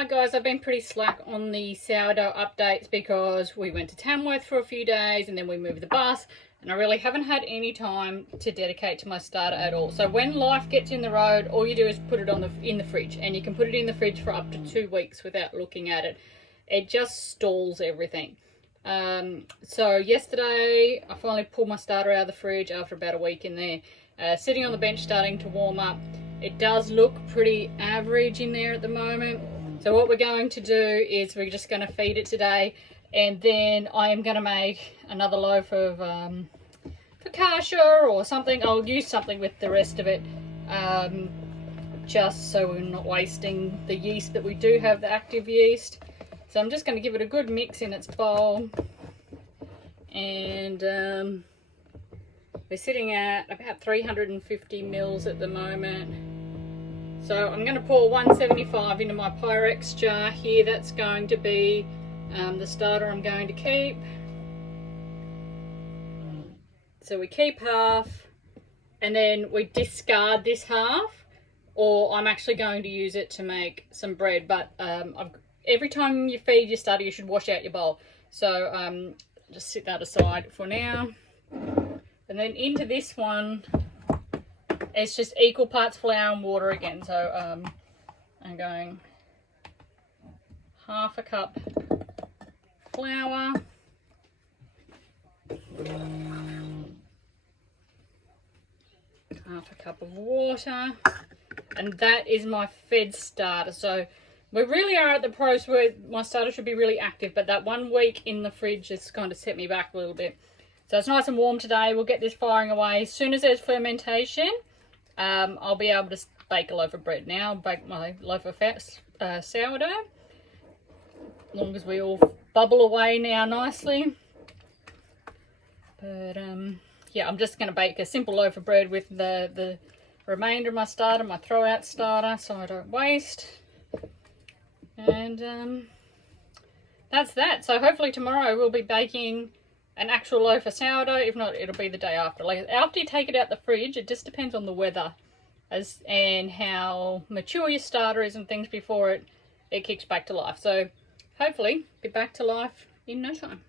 Hi guys, I've been pretty slack on the sourdough updates because we went to Tamworth for a few days and then we moved the bus, and I really haven't had any time to dedicate to my starter at all. So when life gets in the road, all you do is put it in the fridge, and you can put it in the fridge for up to 2 weeks without looking at it. It just stalls everything. So yesterday I finally pulled my starter out of the fridge after about a week in there, sitting on the bench starting to warm up. It does look pretty average in there at the moment. So what we're going to do is we're just going to feed it today, and then I am going to make another loaf of focaccia or something. I'll use something with the rest of it, just so we're not wasting the yeast that we do have, the active yeast. So I'm just going to give it a good mix in its bowl, and we're sitting at about 350 mils at the moment. So I'm going to pour 175 into my Pyrex jar here. That's going to be the starter I'm going to keep. So we keep half, and then we discard this half, or I'm actually going to use it to make some bread. But every time you feed your starter, you should wash out your bowl. So just sit that aside for now. And then into this one, it's just equal parts flour and water again. So I'm going half a cup flour, half a cup of water, and that is my fed starter. So we really are at the pros where my starter should be really active, but that 1 week in the fridge has kind of set me back a little bit. So it's nice and warm today. We'll get this firing away. As soon as there's fermentation, I'll be able to bake a loaf of bread now. Bake my loaf of sourdough. As long as we all bubble away now nicely. But yeah, I'm just going to bake a simple loaf of bread with the remainder of my starter, my throw-out starter, so I don't waste. And that's that. So hopefully tomorrow we'll be baking an actual loaf of sourdough. If not, it'll be the day after. Like after you take it out the fridge, it just depends on the weather and how mature your starter is and things before it kicks back to life. So hopefully be back to life in no time.